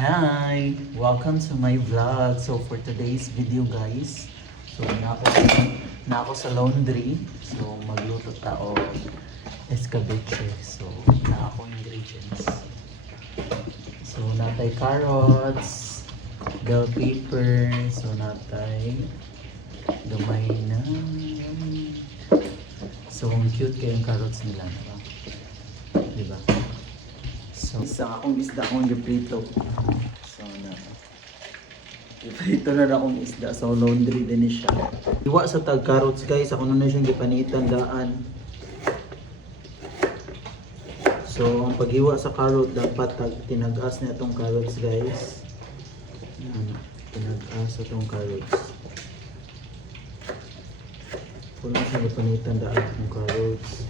Hi! Welcome to my vlog. So for today's video guys, so na ako sa laundry. So magluto tao escabeche. So na ako ingredients. So natay carrots, bell pepper, so natay gamay na. So ang cute kayong carrots nila, diba? So, sa akong isda akong giprito. So, giprito na akong isda. So, laundry din siya. Iwa sa tag carrots guys. Ako na siyang gipanitan daan. So, ang paghiwa sa carrot, dapat tinagas na itong carrots guys. Tinagas itong carrots. Kung na siyang gipanitan daan itong carrots.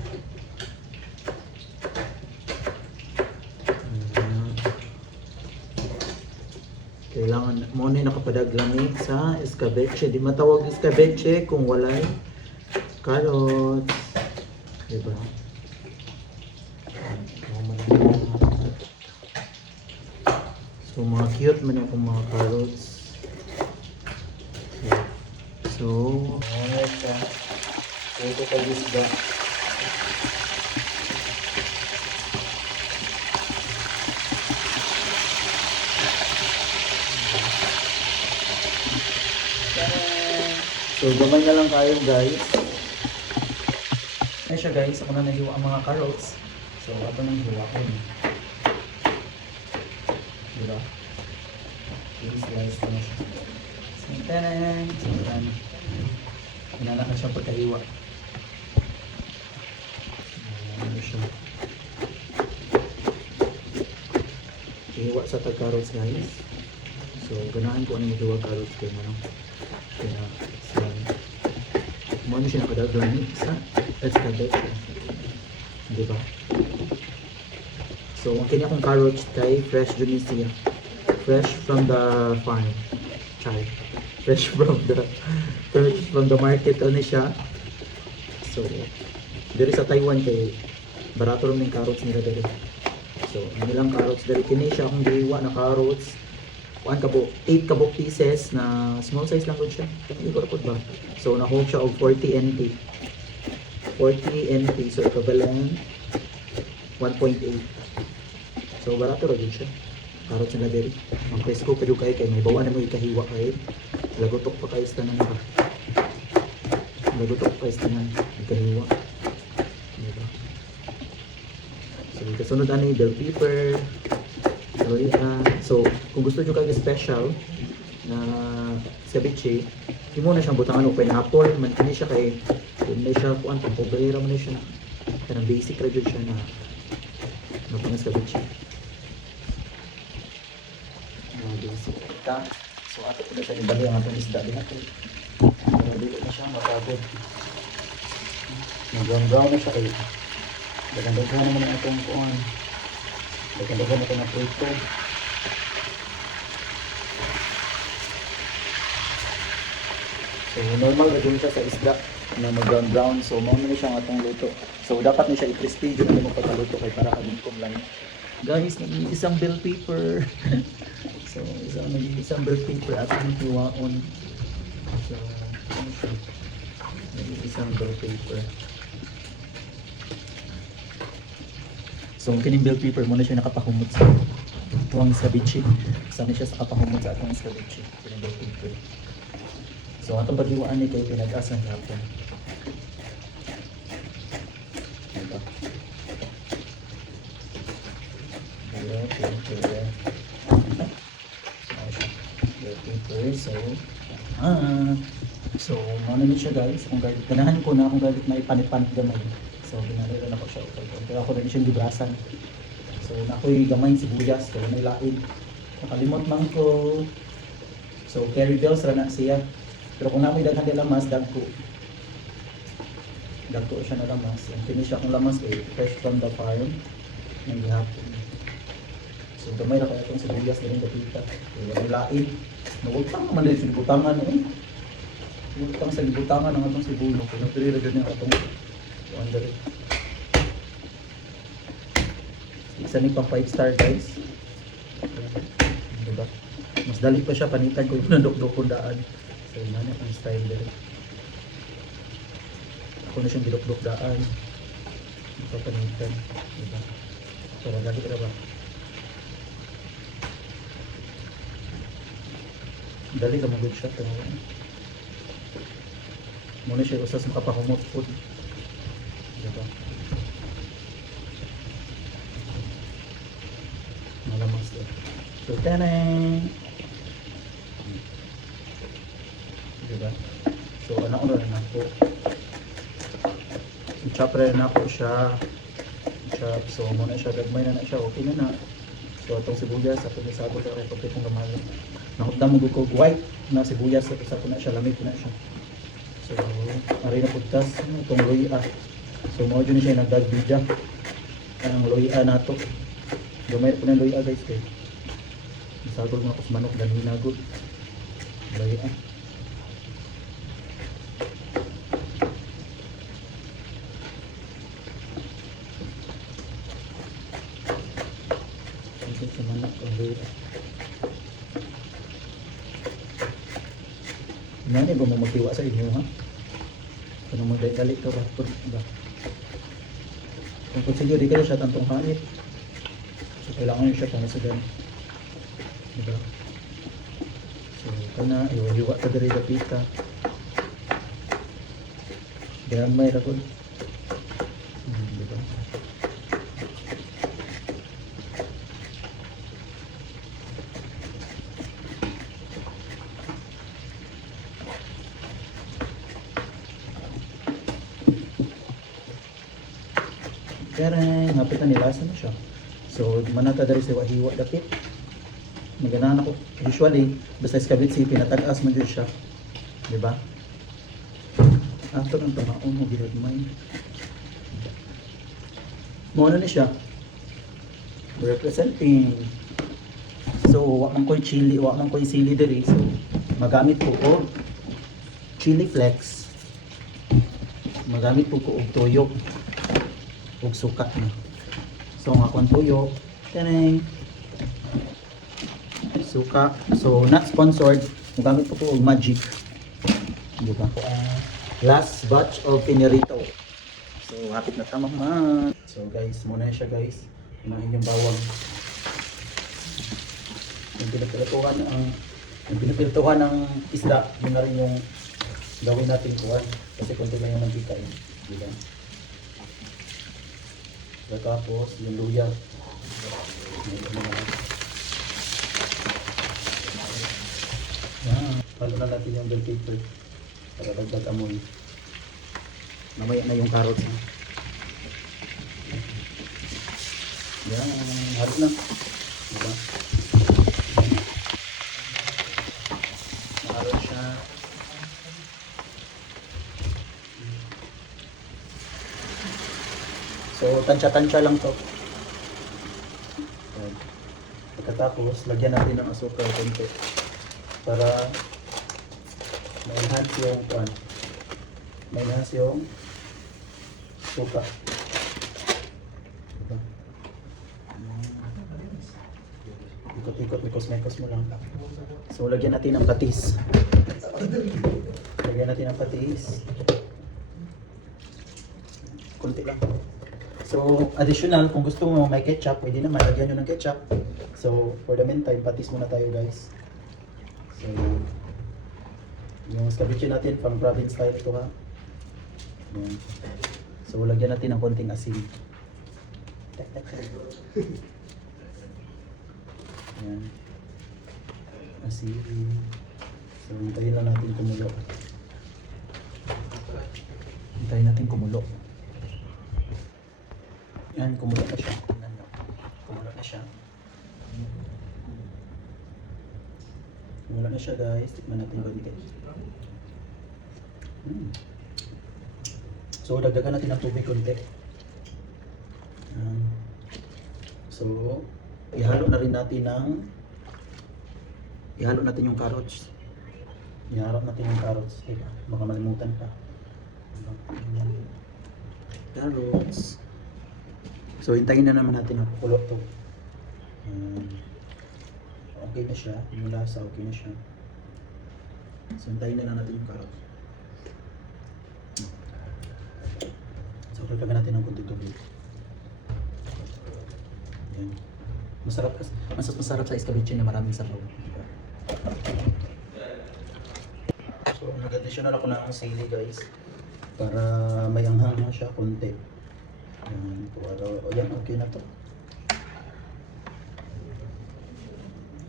Kailangan mo na nakapadaglamig sa escabeche. Di matawag escabeche kung walay carrots. Diba? So mga cute man akong mga carrots. So, ito ka isda. So, gamay na lang kayo guys. Ayan siya guys, ako na nahiwa ang mga carrots. So, ako nang hiwa ko. Diba? I-slice ko na siya. So, tanan! So, tanan. Inanak na siya pagkahiwa. Ano siya? Hiwa sa tag-carrots guys. So, ganahan ko anong hiwa carrots kayo ano. Kaya, mo siya nakadaglan sa escabeche. Diba? So, ang kanya kong carrots kay fresh dun siya. Fresh from the farm. Chai. Fresh from the market ano siya. So, diri sa Taiwan kay barato rin yung carrots nila dali. So, ang nilang carrots dali kini siya akong diriwa na carrots. 8 kabok pieces na small size lang po siya. Hindi ko rapod ba? So, na-hold siya of 40 NT. 40 NT. So, equivalent 1.8. So, barato rin siya. Carrots na deri. Ang presko pa yung kayo may bawa na mo ikahiwa kayo. Lagotok pa kayo sa tanan ba? Lagotok pa kayo sa tanan. Ikahiwa. Diba? So, kasunod ano yung bell pepper. So, kung gusto nyo kayo special na ceviche, hindi mo na siyang butangan o pineapple, man kini siya kay kung na siya kuan pang pobrera man siya kanang basic ra jud siya na pang ceviche. Basic ta. So ato ko na siya ibali ang atong isda din natin. Pero dili na siya matapod. Nag-brown na siya kay daghan-daghan naman ang atong kuan. Daghan-daghan ito na prito. So normal na siya sa isda na mag-brown. So mauna na siya ang atong luto. So dapat na siya i-crispy dyan na mo pagkaluto kay para kabingkom lang. Guys, nag-iisang bell pepper. So nag-iisang bell pepper at yung hiwaon. So ano siya? Nag-iisang bell pepper. So ang kining bell pepper muna siya nakapahumot sa tuwang ceviche. Kasama siya sa kapahumot sa atong ceviche. Kining bell pepper. So atong paghiwaan ni kay pinag-asan hapon. Diba? Bell pepper. So ano na siya guys. Kung ganahan ko na akong galit na ipanit-panit gamay. So, ginalaran ako siya. Pero ako rin siyang gibrasan. So, nakoy gamay sibuyas. So, may lain. Nakalimot man ko. So, carry bells ra na siya. Pero kung namoy daghan din lamas, dagko. Dagko siya na lamas. Ang finish akong lamas eh, fresh from the farm. Nang gihapon. So, gamay ra kaya itong sibuyas na rin kapita. So, may lain. Nawagtang naman din sa libutangan eh. Nawagtang sa libutangan ng atong sibulo. Kung napili rin yung atong wonder. Isa ni pang 5 star guys. Mas dali pa siya panitan ko yung nandok-dok kong daan. So, manit ang style dali. Ako na siyang gidok-dok daan. Ito panitan. Diba? So, dali ka ba? Dali ka mag-good siya. Muna siya usas makapahumot po. Diba? Malamang siya. So, tanay! Diba? So, ano rin ako. Chop rin ako siya. Chop. So, muna siya. Gagmay na siya. Okay na na. So, itong sibuyas. Ako na sabot ako. Kapit kong gamay. Nakutang mo ko white na sibuyas. Sa ko na siya. Lamig ko na siya. So, ari na pagtas. Itong loya. So, mga dyan siya nagdagbidya. Ang loya na to. Gamay po ng loya guys. Kaya isagol mo ako sa manok. Dan hinagod. Loya. Sa manok ang loya. Nani ba mo magtiwa sa inyo ha? Kung magdali ka ba? Kung sige di kayo siya tantong hanit. So kailangan nyo siya para sa gan. Diba? So kana iwa ka diri dapita. Diyan may rakod. Diba? Karang hapit na nilasan na siya. So manata dari sa hiwa dapit. Maganahan ako usually basta sa Cavite City pinatag-as man jud siya. Di ba? After ng tamaon mo ginagmay. Mo na siya. Representing. So wa man koy chili, wa man koy sili diri. So magamit ko og chili flakes. Magamit po ko og toyo. Ug suka na. So ang akong tuyo, tanay. Suka. So not sponsored. Gamit ko og Magic. Diba? Last batch of pinirito. So hapit na tamang man. So guys, muna siya guys. Kumain yung bawang. Yung pinapirituhan ng isda, yun na rin yung gawin natin kuwan. Kasi konti lang yung mantika eh. Diba? Tapos yung luya. Yan. Halo na natin yung bell pepper para dagdag amoy. Mamaya na yung carrots. Yan. Halo na. Diba? Mahalo siya. So, tansya-tansya lang to. Pagkatapos, lagyan natin ng asukal konti para ma-enhance yung ma-enhance yung suka. Diba? Ikot-ikot, mikos-mikos mo lang. So, lagyan natin ng patis. Lagyan natin ng patis. Konti lang. So, additional, kung gusto mo may ketchup, pwede naman, lagyan nyo ng ketchup. So, for the meantime, patis muna tayo guys. So, yung scabeche natin, pang province style ito ha. Yan. So, lagyan natin ng konting asin. Yan. Asin. So, hintayin lang natin kumulo. Hintayin natin kumulo. Yan, kumulo na siya. Tingnan nyo. Kumulo na siya. Kumulo na siya guys. Tikman natin yung konti. So, dagdagan natin ng tubig konti. Yan. So, ihalo na rin natin ihalo natin yung carrots. Iharap natin yung carrots. Teka, baka malimutan pa. Carrots. So, hintayin na naman natin ang kulo to. okay na siya. Yung lasa, okay na siya. So, hintayin na lang natin yung carrot. So, lagyan natin ng kunti tubig. Yan. Masarap, mas masarap sa escabeche na maraming sabaw. So, nag-additional ako ng sili guys. Para may anghang siya konti. Yan, yan, okay na to.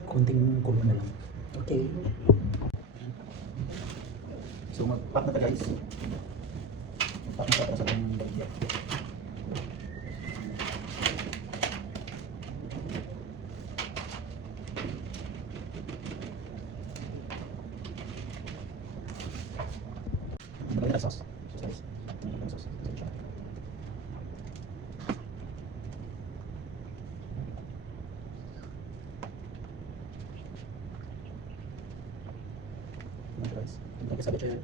Konting kulo na lang. Okay. So, mag-pack na ta guys. Mag-pack na ta sa ating bagya. Maganda na sauce. Sauce. Sauce. Guys, hindi sabi siya.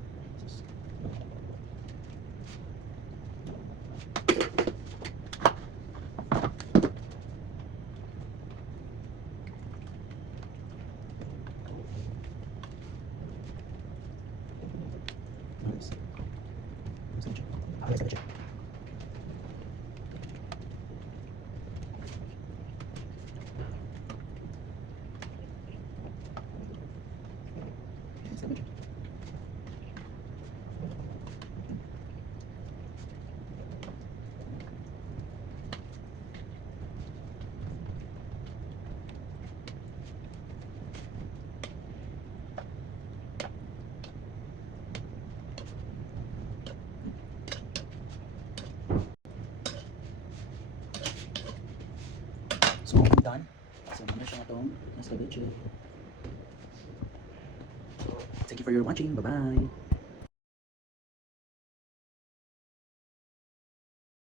So, I'm done. So, muna siya itong escabeche. So, thank you for your watching. Bye-bye.